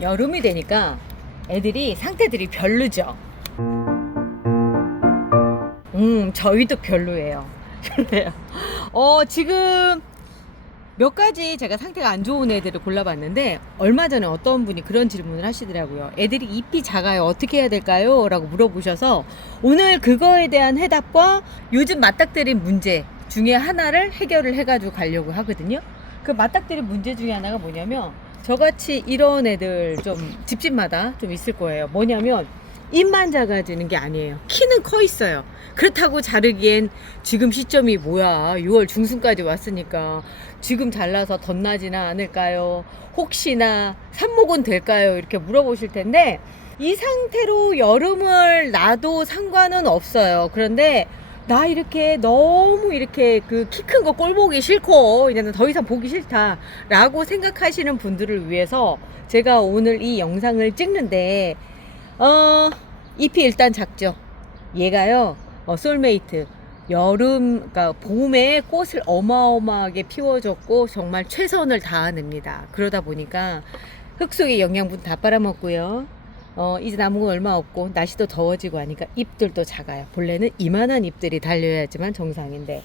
여름이 되니까 애들이 상태들이 별로죠. 저희도 별로예요. 별로예요. 지금 몇 가지 제가 상태가 안 좋은 애들을 골라봤는데, 얼마 전에 어떤 분이 그런 질문을 하시더라고요. 애들이 잎이 작아요. 어떻게 해야 될까요? 라고 물어보셔서 오늘 그거에 대한 해답과 요즘 맞닥뜨린 문제 중에 하나를 해결을 해가지고 가려고 하거든요. 그 맞닥뜨린 문제 중에 하나가 뭐냐면, 저같이 이런 애들 좀 집집마다 좀 있을 거예요. 뭐냐면 잎만 작아지는 게 아니에요. 키는 커 있어요. 그렇다고 자르기엔 지금 시점이 뭐야, 6월 중순까지 왔으니까 지금 잘라서 덧나지나 않을까요? 혹시나 삽목은 될까요? 이렇게 물어보실 텐데, 이 상태로 여름을 놔도 상관은 없어요. 그런데 나 이렇게 너무 이렇게 그 키 큰 거 꼴 보기 싫고 이제는 더 이상 보기 싫다 라고 생각하시는 분들을 위해서 제가 오늘 이 영상을 찍는데, 잎이 일단 작죠. 얘가요, 솔메이트. 그러니까 봄에 꽃을 어마어마하게 피워줬고 정말 최선을 다해냅니다. 그러다 보니까 흙 속의 영양분 다 빨아먹고요. 이제 남은 건 얼마 없고 날씨도 더워지고 하니까 잎들도 작아요. 본래는 이만한 잎들이 달려야지만 정상인데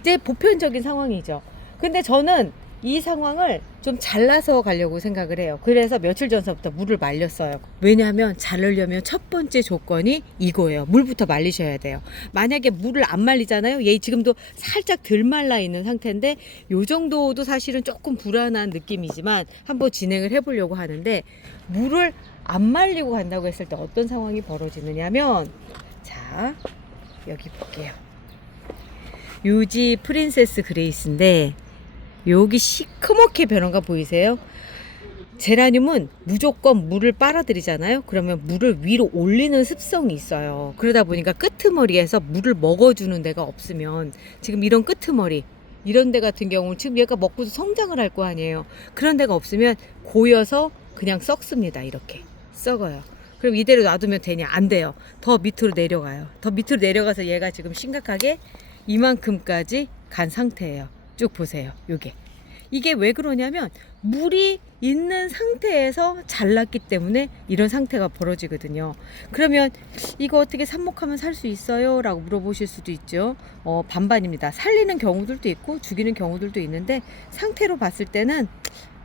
이제 보편적인 상황이죠. 근데 저는 이 상황을 좀 잘라서 가려고 생각을 해요. 그래서 며칠 전서부터 물을 말렸어요. 왜냐하면 자르려면 첫 번째 조건이 이거예요. 물부터 말리셔야 돼요. 만약에 물을 안 말리잖아요. 얘 지금도 살짝 덜 말라 있는 상태인데 요 정도도 사실은 조금 불안한 느낌이지만 한번 진행을 해보려고 하는데, 물을 안 말리고 간다고 했을 때 어떤 상황이 벌어지느냐면, 자, 여기 볼게요. 요지 프린세스 그레이스인데 여기 시커멓게 변한 거 보이세요? 제라늄은 무조건 물을 빨아들이잖아요. 그러면 물을 위로 올리는 습성이 있어요. 그러다 보니까 끄트머리에서 물을 먹어주는 데가 없으면, 지금 이런 끄트머리 이런 데 같은 경우는 지금 얘가 먹고도 성장을 할 거 아니에요. 그런 데가 없으면 고여서 그냥 썩습니다. 이렇게 썩어요. 그럼 이대로 놔두면 되냐? 안 돼요. 더 밑으로 내려가요. 더 밑으로 내려가서 얘가 지금 심각하게 이만큼까지 간 상태예요. 쭉 보세요. 이게 왜 그러냐면 물이 있는 상태에서 잘랐기 때문에 이런 상태가 벌어지거든요. 그러면 이거 어떻게 삽목하면 살 수 있어요? 라고 물어보실 수도 있죠. 반반입니다. 살리는 경우들도 있고 죽이는 경우들도 있는데, 상태로 봤을 때는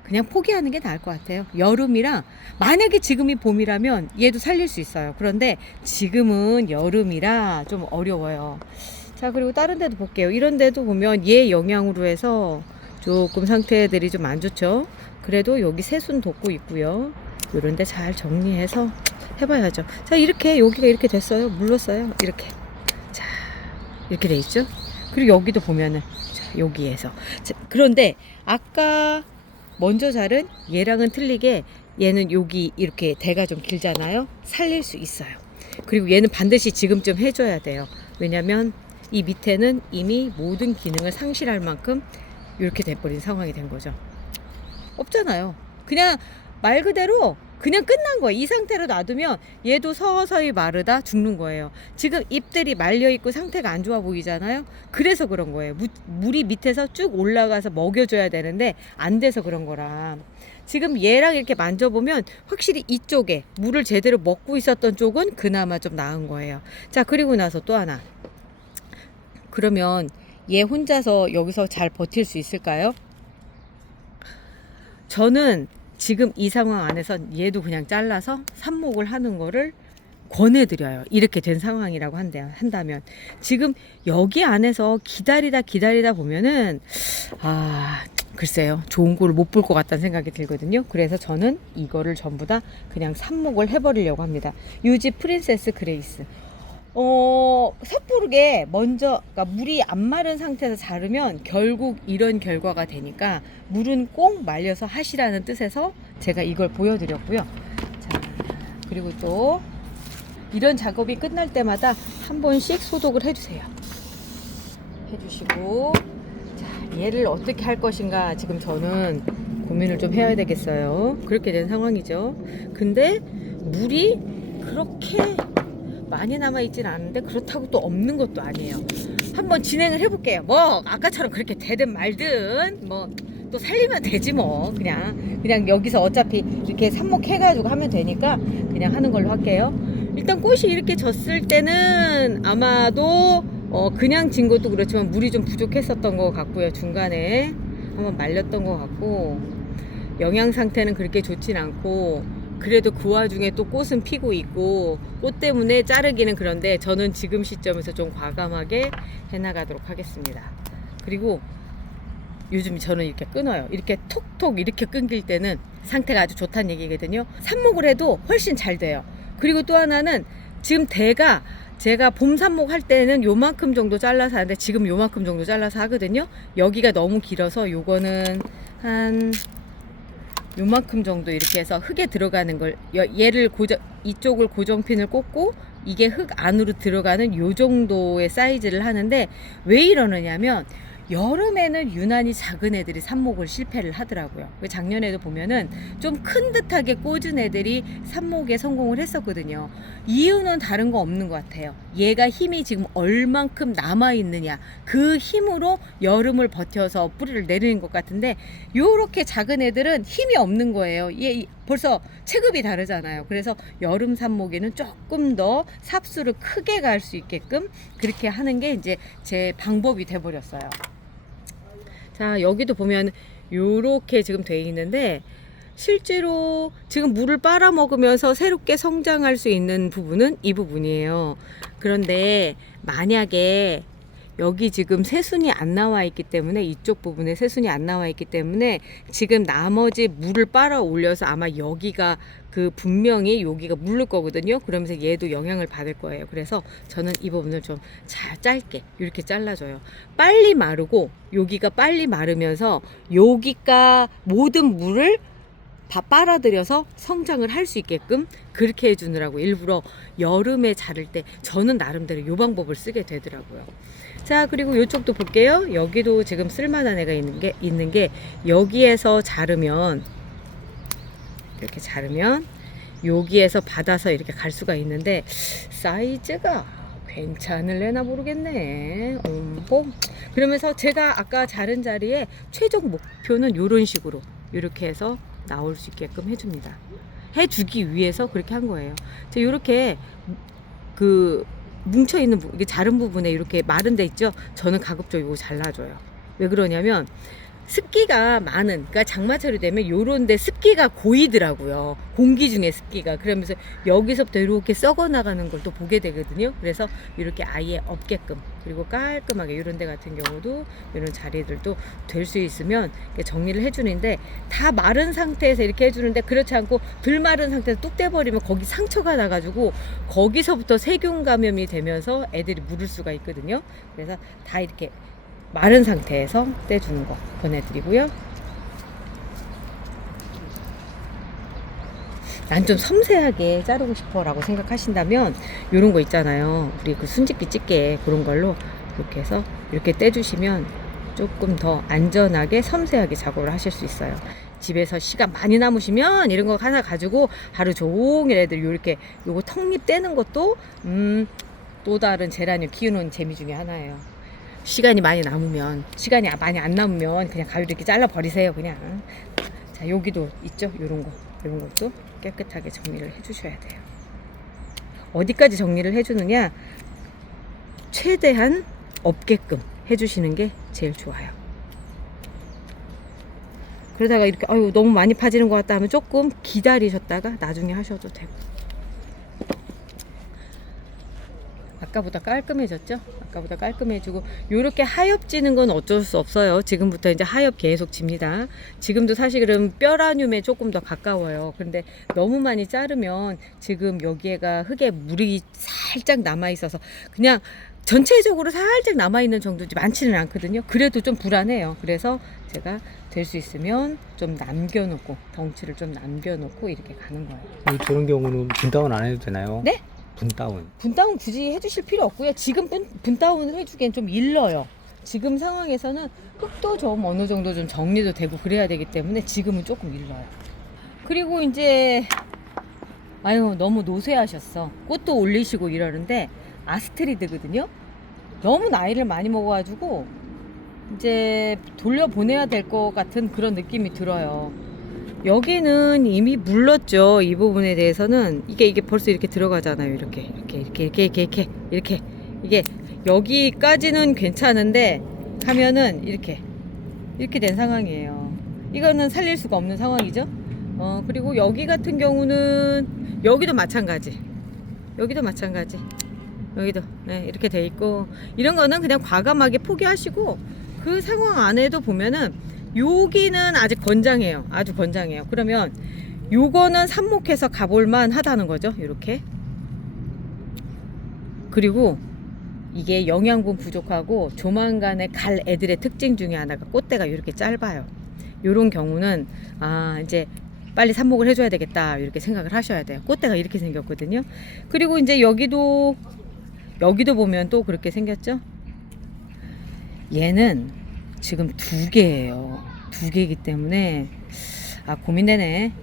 그냥 포기하는 게 나을 것 같아요. 여름이라, 만약에 지금이 봄이라면 얘도 살릴 수 있어요. 그런데 지금은 여름이라 좀 어려워요. 자, 그리고 다른 데도 볼게요. 이런 데도 보면 얘 영향으로 해서 조금 상태들이 좀 안 좋죠. 그래도 여기 새순 돋고 있고요. 이런 데 잘 정리해서 해봐야죠. 자, 이렇게 여기가 이렇게 됐어요. 물렀어요. 이렇게. 자, 이렇게 돼 있죠. 그리고 여기도 보면은, 자, 여기에서. 자, 그런데 아까 먼저 자른 얘랑은 틀리게 얘는 여기 이렇게 대가 좀 길잖아요. 살릴 수 있어요. 그리고 얘는 반드시 지금쯤 해줘야 돼요. 왜냐면 이 밑에는 이미 모든 기능을 상실할 만큼 이렇게 돼버린 상황이 된 거죠. 없잖아요. 그냥 말 그대로 그냥 끝난 거예요. 이 상태로 놔두면 얘도 서서히 마르다 죽는 거예요. 지금 잎들이 말려있고 상태가 안 좋아 보이잖아요. 그래서 그런 거예요. 물이 밑에서 쭉 올라가서 먹여줘야 되는데 안 돼서 그런 거라. 지금 얘랑 이렇게 만져보면 확실히 이쪽에 물을 제대로 먹고 있었던 쪽은 그나마 좀 나은 거예요. 자, 그리고 나서 또 하나. 그러면 얘 혼자서 여기서 잘 버틸 수 있을까요? 저는 지금 이 상황 안에선 얘도 그냥 잘라서 삽목을 하는 거를 권해드려요. 이렇게 된 상황이라고 한다면. 지금 여기 안에서 기다리다 보면은, 글쎄요, 좋은 꼴을 못 볼 것 같다는 생각이 들거든요. 그래서 저는 이거를 전부 다 그냥 삽목을 해버리려고 합니다. 유지 프린세스 그레이스. 섣부르게 먼저, 그러니까 물이 안 마른 상태에서 자르면 결국 이런 결과가 되니까 물은 꼭 말려서 하시라는 뜻에서 제가 이걸 보여드렸고요. 자, 그리고 또 이런 작업이 끝날 때마다 한 번씩 소독을 해주세요. 해주시고, 자, 얘를 어떻게 할 것인가 지금 저는 고민을 좀 해야 되겠어요. 그렇게 된 상황이죠. 근데 물이 그렇게 많이 남아있진 않은데 그렇다고 또 없는 것도 아니에요. 한번 진행을 해볼게요. 뭐 아까처럼 그렇게 되든 말든 뭐 또 살리면 되지 뭐. 그냥 여기서 어차피 이렇게 삽목해가지고 하면 되니까 그냥 하는 걸로 할게요. 일단 꽃이 이렇게 졌을 때는 아마도 그냥 진 것도 그렇지만 물이 좀 부족했었던 것 같고요. 중간에 한번 말렸던 것 같고, 영양 상태는 그렇게 좋진 않고, 그래도 그 와중에 또 꽃은 피고 있고, 꽃 때문에 자르기는 그런데 저는 지금 시점에서 좀 과감하게 해나가도록 하겠습니다. 그리고 요즘 저는 이렇게 끊어요. 이렇게 톡톡 이렇게 끊길 때는 상태가 아주 좋다는 얘기거든요. 삽목을 해도 훨씬 잘 돼요. 그리고 또 하나는 지금 대가 제가 봄 삽목 할 때는 요만큼 정도 잘라서 하는데 지금 요만큼 정도 잘라서 하거든요. 여기가 너무 길어서 요거는 한 요만큼 정도 이렇게 해서 흙에 들어가는 걸, 얘를 이쪽을 고정핀을 꽂고 이게 흙 안으로 들어가는 요 정도의 사이즈를 하는데, 왜 이러느냐면 여름에는 유난히 작은 애들이 삽목을 실패를 하더라고요. 작년에도 보면은 좀 큰 듯하게 꽂은 애들이 삽목에 성공을 했었거든요. 이유는 다른 거 없는 것 같아요. 얘가 힘이 지금 얼만큼 남아있느냐, 그 힘으로 여름을 버텨서 뿌리를 내리는 것 같은데, 요렇게 작은 애들은 힘이 없는 거예요. 얘 벌써 체급이 다르잖아요. 그래서 여름 삽목에는 조금 더 삽수를 크게 갈 수 있게끔 그렇게 하는 게 이제 제 방법이 돼버렸어요. 자, 여기도 보면 요렇게 지금 돼 있는데, 실제로 지금 물을 빨아 먹으면서 새롭게 성장할 수 있는 부분은 이 부분이에요. 그런데 만약에 여기 지금 새순이 안 나와 있기 때문에, 이쪽 부분에 새순이 안 나와 있기 때문에 지금 나머지 물을 빨아 올려서 아마 여기가 분명히 여기가 물를 거거든요. 그러면서 얘도 영향을 받을 거예요. 그래서 저는 이 부분을 좀 잘 짧게 이렇게 잘라줘요. 빨리 마르고 여기가 빨리 마르면서 여기가 모든 물을 다 빨아들여서 성장을 할 수 있게끔 그렇게 해주느라고 일부러 여름에 자를 때 저는 나름대로 이 방법을 쓰게 되더라고요. 자, 그리고 이쪽도 볼게요. 여기도 지금 쓸만한 애가 있는 게 여기에서 자르면, 이렇게 자르면 여기에서 받아서 이렇게 갈 수가 있는데 사이즈가 괜찮을래나 모르겠네. 그러면서 제가 아까 자른 자리에 최종 목표는 이런 식으로 이렇게 해서 나올 수 있게끔 해줍니다. 해주기 위해서 그렇게 한 거예요. 이렇게 뭉쳐있는 이게 자른 부분에 이렇게 마른 데 있죠. 저는 가급적 이거 잘라줘요. 왜 그러냐면 습기가 많은, 그러니까 장마철이 되면 요런데 습기가 고이더라고요. 공기 중에 습기가. 그러면서 여기서부터 이렇게 썩어 나가는 걸 또 보게 되거든요. 그래서 이렇게 아예 없게끔, 그리고 깔끔하게 이런 데 같은 경우도 이런 자리들도 될 수 있으면 정리를 해주는데, 다 마른 상태에서 이렇게 해주는데 그렇지 않고 덜 마른 상태에서 뚝 떼버리면 거기 상처가 나가지고 거기서부터 세균 감염이 되면서 애들이 물을 수가 있거든요. 그래서 다 이렇게 마른 상태에서 떼주는 거 보내드리고요. 난 좀 섬세하게 자르고 싶어 라고 생각하신다면 이런 거 있잖아요. 우리 순짓기 집게 그런 걸로 이렇게 해서 이렇게 떼주시면 조금 더 안전하게 섬세하게 작업을 하실 수 있어요. 집에서 시간 많이 남으시면 이런 거 하나 가지고 하루 종일 애들 이렇게 요거 턱잎 떼는 것도 또 다른 제라늄 키우는 재미 중에 하나예요. 시간이 많이 남으면, 시간이 많이 안 남으면 그냥 가위로 이렇게 잘라 버리세요. 그냥. 자, 여기도 있죠. 요런 것도 깨끗하게 정리를 해주셔야 돼요. 어디까지 정리를 해주느냐, 최대한 없게끔 해주시는 게 제일 좋아요. 그러다가 이렇게 너무 많이 파지는 것 같다 하면 조금 기다리셨다가 나중에 하셔도 되고. 아까보다 깔끔해졌죠? 아까보다 깔끔해지고, 요렇게 하엽지는 건 어쩔 수 없어요. 지금부터 이제 하엽 계속 집니다. 지금도 사실은 뼈라늄에 조금 더 가까워요. 근데 너무 많이 자르면 지금 여기에가 흙에 물이 살짝 남아있어서 그냥 전체적으로 살짝 남아있는 정도지 많지는 않거든요. 그래도 좀 불안해요. 그래서 제가 될 수 있으면 좀 남겨놓고, 덩치를 좀 남겨놓고 이렇게 가는 거예요. 저런 경우는 분다운 안 해도 되나요? 네? 분다운 굳이 해주실 필요 없고요. 지금 분다운을 해주기엔 좀 일러요. 지금 상황에서는 흙도 좀 어느 정도 좀 정리도 되고 그래야 되기 때문에 지금은 조금 일러요. 그리고 이제 너무 노쇠하셨어. 꽃도 올리시고 이러는데 아스트리드거든요. 너무 나이를 많이 먹어가지고 이제 돌려보내야 될 것 같은 그런 느낌이 들어요. 여기는 이미 물렀죠. 이 부분에 대해서는 이게 벌써 이렇게 들어가잖아요. 이렇게 이게 여기까지는 괜찮은데 가면은 이렇게 된 상황이에요. 이거는 살릴 수가 없는 상황이죠. 그리고 여기 같은 경우는 여기도 마찬가지. 여기도 네, 이렇게 돼 있고, 이런 거는 그냥 과감하게 포기하시고 그 상황 안에도 보면은 여기는 아직 건장해요. 아주 건장해요. 그러면 요거는 삽목해서 가볼만 하다는 거죠. 이렇게. 그리고 이게 영양분 부족하고 조만간에 갈 애들의 특징 중에 하나가 꽃대가 이렇게 짧아요. 요런 경우는 이제 빨리 삽목을 해줘야 되겠다 이렇게 생각을 하셔야 돼요. 꽃대가 이렇게 생겼거든요. 그리고 이제 여기도 보면 또 그렇게 생겼죠. 얘는 지금 2개예요. 2개이기 때문에 고민되네.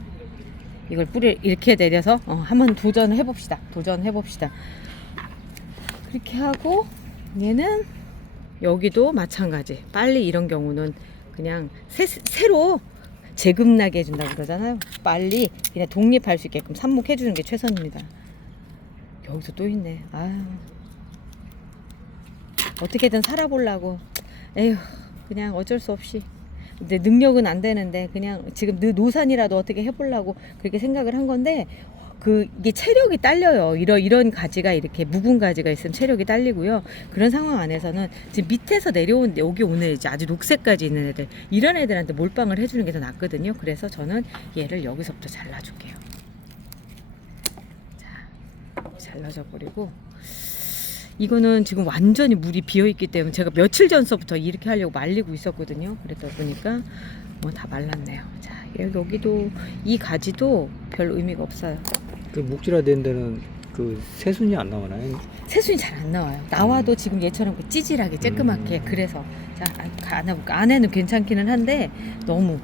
이걸 뿌리를 이렇게 내려서 한번 도전해 봅시다. 그렇게 하고, 얘는 여기도 마찬가지. 빨리 이런 경우는 그냥 새로 재급나게 해준다고 그러잖아요. 빨리 그냥 독립할 수 있게끔 삽목해주는 게 최선입니다. 여기서 또 있네. 어떻게든 살아보려고. 에휴, 그냥 어쩔 수 없이. 근데 능력은 안 되는데 그냥 지금 노산이라도 어떻게 해보려고 그렇게 생각을 한 건데, 이게 체력이 딸려요. 이런 가지가, 이렇게 묵은 가지가 있으면 체력이 딸리고요. 그런 상황 안에서는 지금 밑에서 내려온, 여기 오늘 이제 아주 녹색까지 있는 애들, 이런 애들한테 몰빵을 해주는 게 더 낫거든요. 그래서 저는 얘를 여기서부터 잘라줄게요. 자, 잘라줘 버리고, 이거는 지금 완전히 물이 비어있기 때문에 제가 며칠 전서부터 이렇게 하려고 말리고 있었거든요. 그랬다 보니까 다 말랐네요. 자, 여기도 이 가지도 별 의미가 없어요. 그 묵질화된 데는 그 새순이 안 나오나요? 새순이 잘 안 나와요. 나와도 지금 얘처럼 찌질하게 쬐끄맣게. 그래서 자, 안아볼까. 안에는 괜찮기는 한데 너무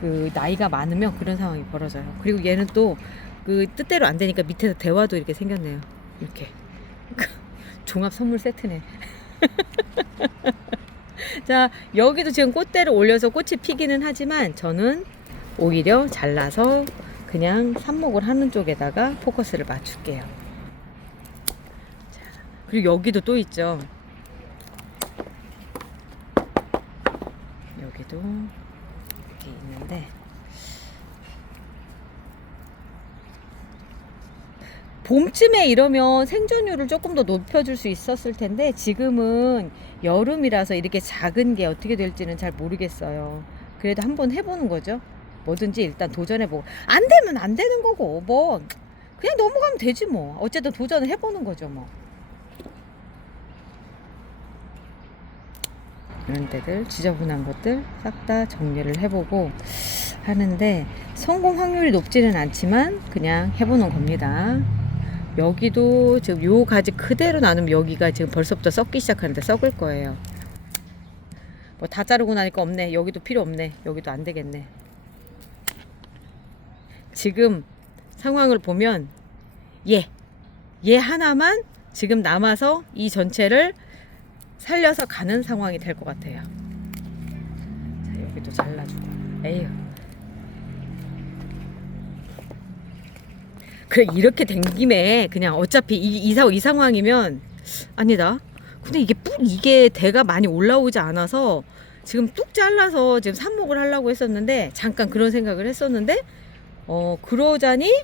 그 나이가 많으면 그런 상황이 벌어져요. 그리고 얘는 또 그 뜻대로 안 되니까 밑에서 대화도 이렇게 생겼네요. 이렇게 종합 선물 세트네. 자, 여기도 지금 꽃대를 올려서 꽃이 피기는 하지만 저는 오히려 잘라서 그냥 삽목을 하는 쪽에다가 포커스를 맞출게요. 자, 그리고 여기도 또 있죠. 여기도 이렇게 있는데, 봄쯤에 이러면 생존율을 조금 더 높여줄 수 있었을 텐데 지금은 여름이라서 이렇게 작은 게 어떻게 될지는 잘 모르겠어요. 그래도 한번 해보는 거죠. 뭐든지 일단 도전해보고, 안 되면 안 되는 거고 뭐 그냥 넘어가면 되지 뭐. 어쨌든 도전을 해보는 거죠 뭐. 이런 데들 지저분한 것들 싹 다 정리를 해보고 하는데 성공 확률이 높지는 않지만 그냥 해보는 겁니다. 여기도 지금 요 가지 그대로 나누면 여기가 지금 벌써부터 썩기 시작하는데 썩을 거예요. 뭐 다 자르고 나니까 없네. 여기도 필요 없네. 여기도 안 되겠네. 지금 상황을 보면 얘 하나만 지금 남아서 이 전체를 살려서 가는 상황이 될 것 같아요. 자, 여기도 잘라주고. 에휴. 그래, 이렇게 된 김에 그냥 어차피 이 상황이면 아니다. 근데 이게 대가 많이 올라오지 않아서 지금 뚝 잘라서 지금 삽목을 하려고 했었는데, 잠깐 그런 생각을 했었는데 그러자니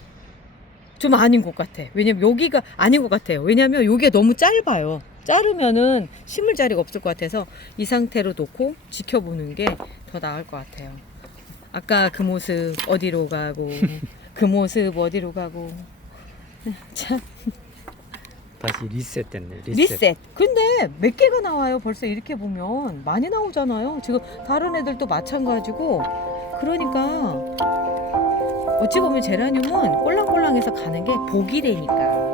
좀 아닌 것 같아. 왜냐면 여기가 아닌 것 같아요. 왜냐면 여기가 너무 짧아요. 자르면은 심을 자리가 없을 것 같아서 이 상태로 놓고 지켜보는 게 더 나을 것 같아요. 아까 그 모습 어디로 가고 그 모습 어디로 가고. 참. 다시 리셋됐네. 리셋. 근데 몇 개가 나와요. 벌써 이렇게 보면 많이 나오잖아요. 지금 다른 애들도 마찬가지고. 그러니까 어찌 보면 제라늄은 꼴랑꼴랑해서 가는 게 복이래니까.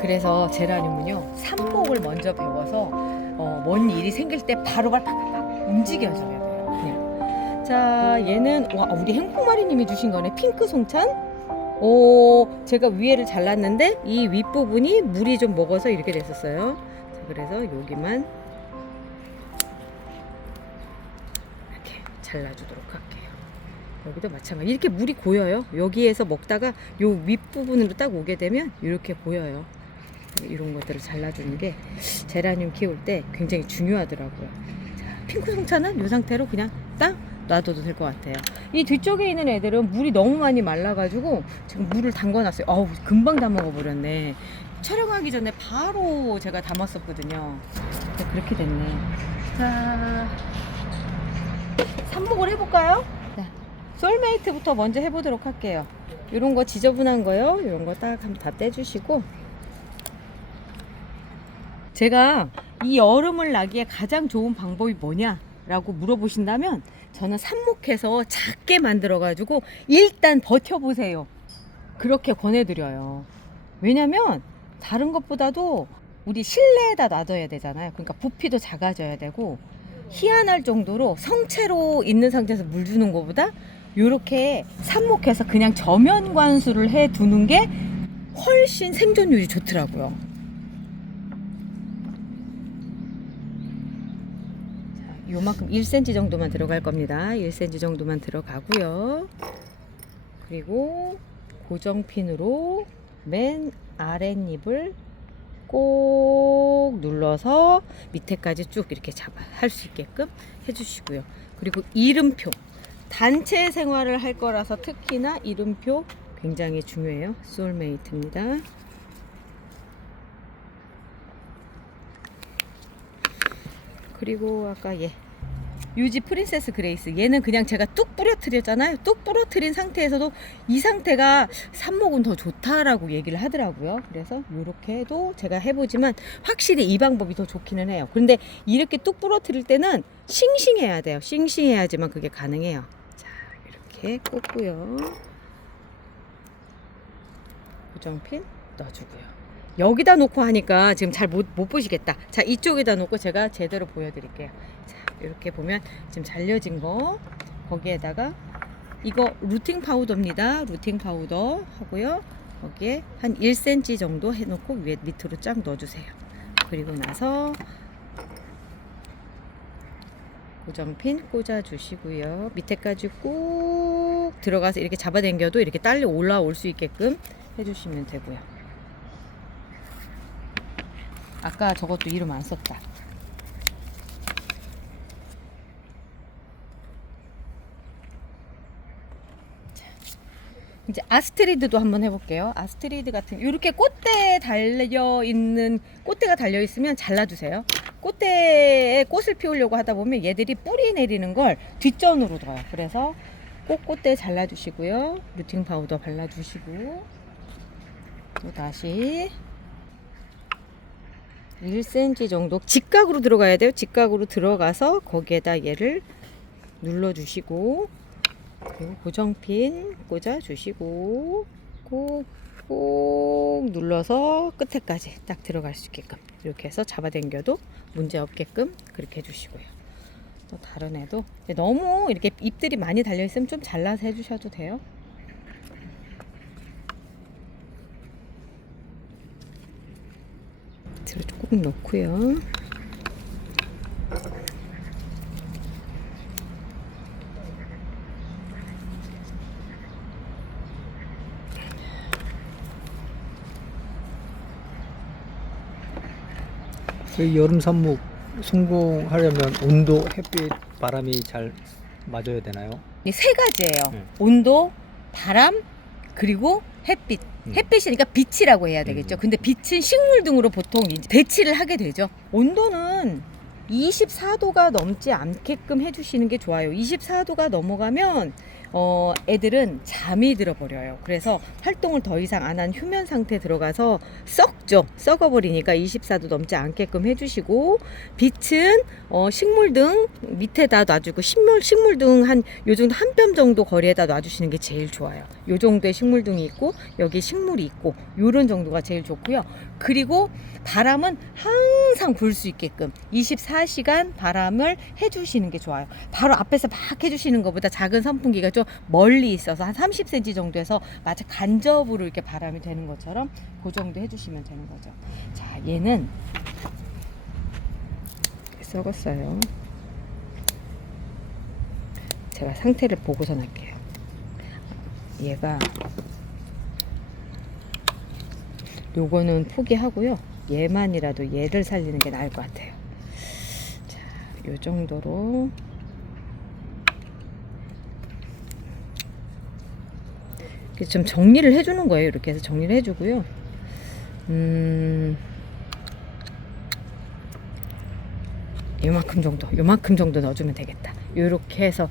그래서 제라늄은요, 삽목을 먼저 배워서 뭔 일이 생길 때 바로바로 팍팍팍 움직여줘야 돼요. 그냥. 자, 얘는 와, 우리 행복마리님이 주신 거네. 핑크 송찬. 제가 위에를 잘랐는데 이 윗부분이 물이 좀 먹어서 이렇게 됐었어요. 자, 그래서 여기만 이렇게 잘라주도록 할게요. 여기도 마찬가지. 이렇게 물이 고여요. 여기에서 먹다가 요 윗부분으로 딱 오게 되면 이렇게 보여요. 이런 것들을 잘라주는 게 제라늄 키울 때 굉장히 중요하더라고요. 자, 핑크 송차는 이 상태로 그냥 딱 놔둬도 될 것 같아요. 이 뒤쪽에 있는 애들은 물이 너무 많이 말라가지고 지금 물을 담궈놨어요. 어우, 금방 다 먹어버렸네. 촬영하기 전에 바로 제가 담았었거든요. 그렇게 됐네. 자, 삽목을 해볼까요? 자, 소울메이트부터 먼저 해보도록 할게요. 이런 거 지저분한 거요. 이런 거 딱 한번 다 떼주시고, 제가 이 얼음을 나기에 가장 좋은 방법이 뭐냐라고 물어보신다면 저는 삽목해서 작게 만들어 가지고 일단 버텨보세요. 그렇게 권해드려요. 왜냐면 다른 것보다도 우리 실내에다 놔둬야 되잖아요. 그러니까 부피도 작아져야 되고, 희한할 정도로 성체로 있는 상태에서 물 주는 것보다 이렇게 삽목해서 그냥 저면 관수를 해 두는 게 훨씬 생존율이 좋더라고요. 요만큼 1cm 정도만 들어갈 겁니다. 1cm 정도만 들어가고요. 그리고 고정핀으로 맨 아랫입을 꼭 눌러서 밑에까지 쭉 이렇게 할 수 있게끔 해주시고요. 그리고 이름표, 단체 생활을 할 거라서 특히나 이름표 굉장히 중요해요. 소울메이트입니다. 그리고 아까 유지 프린세스 그레이스, 얘는 그냥 제가 뚝 부러뜨렸잖아요. 뚝 부러뜨린 상태에서도 이 상태가 삽목은 더 좋다라고 얘기를 하더라고요. 그래서 이렇게도 제가 해보지만 확실히 이 방법이 더 좋기는 해요. 그런데 이렇게 뚝 부러뜨릴 때는 싱싱해야 돼요. 싱싱해야지만 그게 가능해요. 자, 이렇게 꽂고요. 고정핀 넣어주고요. 여기다 놓고 하니까 지금 잘 못 보시겠다. 자, 이쪽에다 놓고 제가 제대로 보여드릴게요. 자, 이렇게 보면 지금 잘려진 거, 거기에다가 이거 루팅 파우더입니다. 루팅 파우더 하고요. 거기에 한 1cm 정도 해놓고 위에 밑으로 쫙 넣어주세요. 그리고 나서 고정핀 꽂아주시고요. 밑에까지 꾹 들어가서 이렇게 잡아당겨도 이렇게 딸려 올라올 수 있게끔 해주시면 되고요. 아까 저것도 이름 안 썼다. 자, 이제 아스트리드도 한번 해볼게요. 아스트리드 같은 이렇게 꽃대에 달려 있는, 꽃대가 달려 있으면 잘라주세요. 꽃대에 꽃을 피우려고 하다 보면 얘들이 뿌리 내리는 걸 뒷전으로 둬요. 그래서 꼭 꽃대 잘라주시고요. 루팅 파우더 발라주시고, 또 다시 1cm 정도 직각으로 들어가야 돼요. 직각으로 들어가서 거기에다 얘를 눌러주시고, 그리고 고정핀 꽂아주시고, 꾹꾹 눌러서 끝에까지 딱 들어갈 수 있게끔 이렇게 해서 잡아당겨도 문제 없게끔 그렇게 해주시고요. 또 다른 애도 너무 이렇게 잎들이 많이 달려있으면 좀 잘라서 해주셔도 돼요. 꾹 넣고요. 그 여름 삽목 성공하려면 온도, 햇빛, 바람이 잘 맞아야 되나요? 이 세 가지예요. 네. 온도, 바람, 그리고 햇빛. 햇빛이니까 빛이라고 해야 되겠죠. 근데 빛은 식물 등으로 보통 이제 배치를 하게 되죠. 온도는 24도가 넘지 않게끔 해주시는 게 좋아요. 24도가 넘어가면 애들은 잠이 들어버려요. 그래서 활동을 더 이상 안 한 휴면 상태에 들어가서 썩죠. 썩어버리니까 24도 넘지 않게끔 해주시고, 빛은 식물등 밑에다 놔주고, 식물등 한 요 정도 한 뼘 정도 거리에다 놔주시는 게 제일 좋아요. 요 정도의 식물등이 있고 여기 식물이 있고 요런 정도가 제일 좋고요. 그리고 바람은 항상 불 수 있게끔 24시간 바람을 해주시는 게 좋아요. 바로 앞에서 막 해주시는 것보다 작은 선풍기가 좀 멀리 있어서 한 30cm 정도에서 마치 간접으로 이렇게 바람이 되는 것처럼 그 정도 해주시면 되는 거죠. 자, 얘는 썩었어요. 제가 상태를 보고서 할게요. 얘가 요거는 포기하고요. 얘만이라도 얘를 살리는 게 나을 것 같아요. 자, 요 정도로 좀 정리를 해주는 거예요. 이렇게 해서 정리를 해주고요. 요만큼 정도 넣어주면 되겠다. 요렇게 해서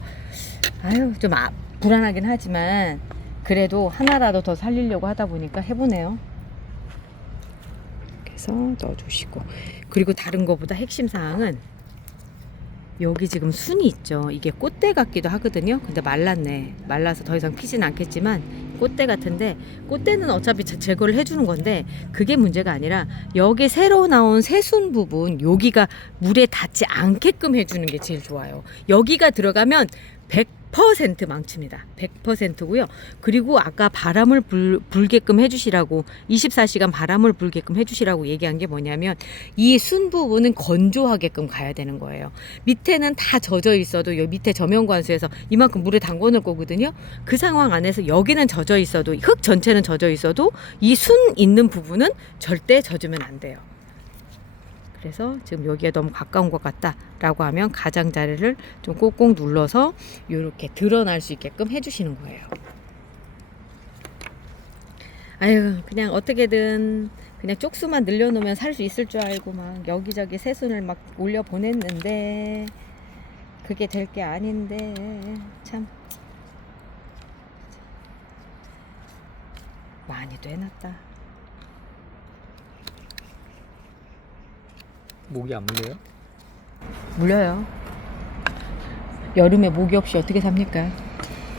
아유 좀 불안하긴 하지만 그래도 하나라도 더 살리려고 하다 보니까 해보네요. 그래서 넣어주시고, 그리고 다른 거보다 핵심 사항은 여기 지금 순이 있죠. 이게 꽃대 같기도 하거든요. 근데 말랐네. 말라서 더 이상 피진 않겠지만 꽃대 같은데, 꽃대는 어차피 제거를 해주는 건데 그게 문제가 아니라 여기 새로 나온 새순 부분, 여기가 물에 닿지 않게끔 해주는 게 제일 좋아요. 여기가 들어가면 100% 망칩니다. 100%고요. 그리고 아까 바람을 불게끔 해주시라고, 24시간 바람을 불게끔 해주시라고 얘기한 게 뭐냐면 이 순 부분은 건조하게끔 가야 되는 거예요. 밑에는 다 젖어 있어도 여 밑에 저면관수에서 이만큼 물에 담궈 놓을 거거든요. 그 상황 안에서 여기는 젖어 있어도, 흙 전체는 젖어 있어도 이 순 있는 부분은 절대 젖으면 안 돼요. 그래서 지금 여기가 너무 가까운 것 같다 라고 하면 가장자리를 좀 꼭꼭 눌러서 이렇게 드러날 수 있게끔 해주시는 거예요. 아유, 그냥 어떻게든 그냥 쪽수만 늘려놓으면 살 수 있을 줄 알고 막 여기저기 새순을 막 올려 보냈는데 그게 될 게 아닌데 참 많이도 해놨다. 목이 안 물려요? 물려요. 여름에 모기 없이 어떻게 삽니까?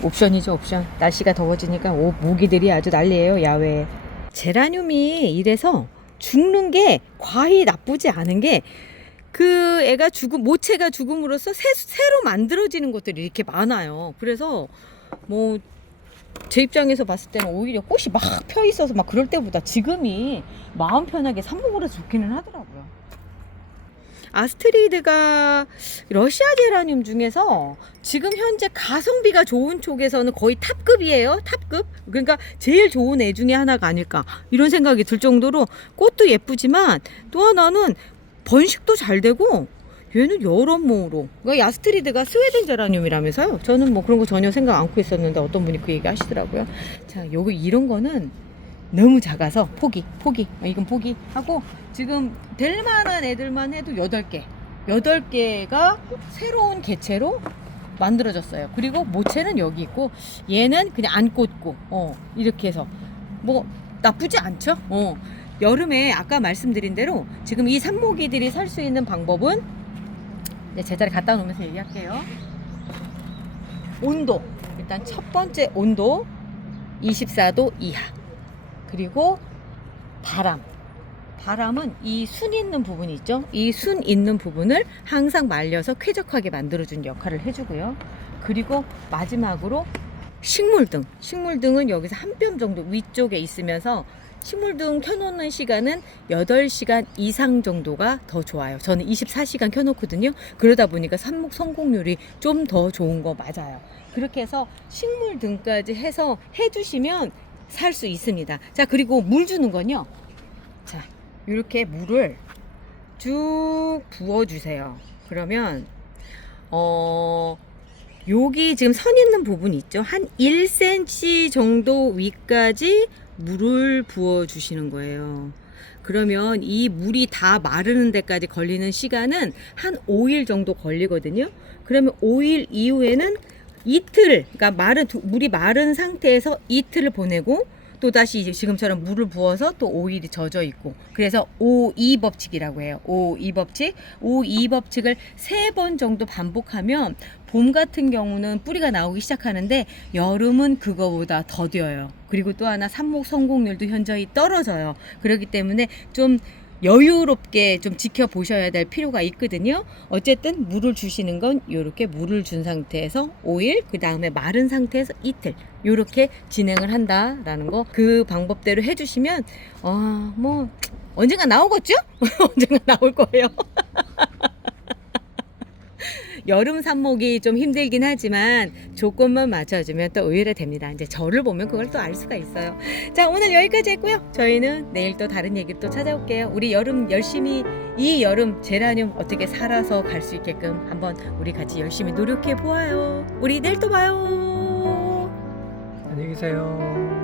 옵션이죠, 옵션. 날씨가 더워지니까 모기들이 아주 난리예요, 야외에. 제라늄이 이래서 죽는 게 과히 나쁘지 않은 게, 그 애가 모체가 죽음으로써 새로 만들어지는 것들이 이렇게 많아요. 그래서 뭐 제 입장에서 봤을 때는 오히려 꽃이 막 펴 있어서 막 그럴 때보다 지금이 마음 편하게 삽목으로 좋기는 하더라고요. 아스트리드가 러시아 제라늄 중에서 지금 현재 가성비가 좋은 쪽에서는 거의 탑급이에요. 탑급. 그러니까 제일 좋은 애 중에 하나가 아닐까 이런 생각이 들 정도로 꽃도 예쁘지만 또 하나는 번식도 잘 되고 얘는 여러모로. 그러니까 이 아스트리드가 스웨덴 제라늄이라면서요. 저는 뭐 그런 거 전혀 생각 않고 있었는데 어떤 분이 그 얘기 하시더라고요. 자, 요거 이런 거는 너무 작아서 포기. 이건 포기하고, 지금 될 만한 애들만 해도 8개가 새로운 개체로 만들어졌어요. 그리고 모체는 여기 있고 얘는 그냥 안 꽂고 이렇게 해서 뭐 나쁘지 않죠. 여름에 아까 말씀드린 대로 지금 이 산모기들이 살 수 있는 방법은 제자리 갖다 놓으면서 얘기할게요. 온도, 일단 첫 번째 온도 24도 이하. 그리고 바람은 이 순 있는 부분이 있죠. 이 순 있는 부분을 항상 말려서 쾌적하게 만들어준 역할을 해주고요. 그리고 마지막으로 식물등은 여기서 한 뼘 정도 위쪽에 있으면서 식물등 켜놓는 시간은 8시간 이상 정도가 더 좋아요. 저는 24시간 켜놓거든요. 그러다 보니까 삽목 성공률이 좀 더 좋은 거 맞아요. 그렇게 해서 식물등까지 해서 해주시면 살 수 있습니다. 자, 그리고 물 주는 건요. 자, 이렇게 물을 쭉 부어주세요. 그러면 여기 지금 선 있는 부분 있죠? 한 1cm 정도 위까지 물을 부어주시는 거예요. 그러면 이 물이 다 마르는 데까지 걸리는 시간은 한 5일 정도 걸리거든요. 그러면 5일 이후에는 이틀, 그러니까 물이 마른 상태에서 이틀을 보내고 또 다시 이제 지금처럼 물을 부어서 또 오일이 젖어 있고, 그래서 5-2 법칙이라고 해요. 5-2 법칙. 5-2 법칙을 3번 정도 반복하면 봄 같은 경우는 뿌리가 나오기 시작하는데 여름은 그거보다 더뎌요. 그리고 또 하나 삽목 성공률도 현저히 떨어져요. 그렇기 때문에 좀 여유롭게 좀 지켜보셔야 될 필요가 있거든요. 어쨌든 물을 주시는 건 이렇게 물을 준 상태에서 5일, 그 다음에 마른 상태에서 이틀, 이렇게 진행을 한다라는 거, 그 방법대로 해주시면 뭐 언젠가 나오겠죠? 언젠가 나올 거예요. 여름 삽목이 좀 힘들긴 하지만 조건만 맞춰주면 또 의외로 됩니다. 이제 저를 보면 그걸 또 알 수가 있어요. 자, 오늘 여기까지 했고요. 저희는 내일 또 다른 얘기로 또 찾아올게요. 우리 여름 열심히, 이 여름 제라늄 어떻게 살아서 갈 수 있게끔 한번 우리 같이 열심히 노력해 보아요. 우리 내일 또 봐요. 안녕히 계세요.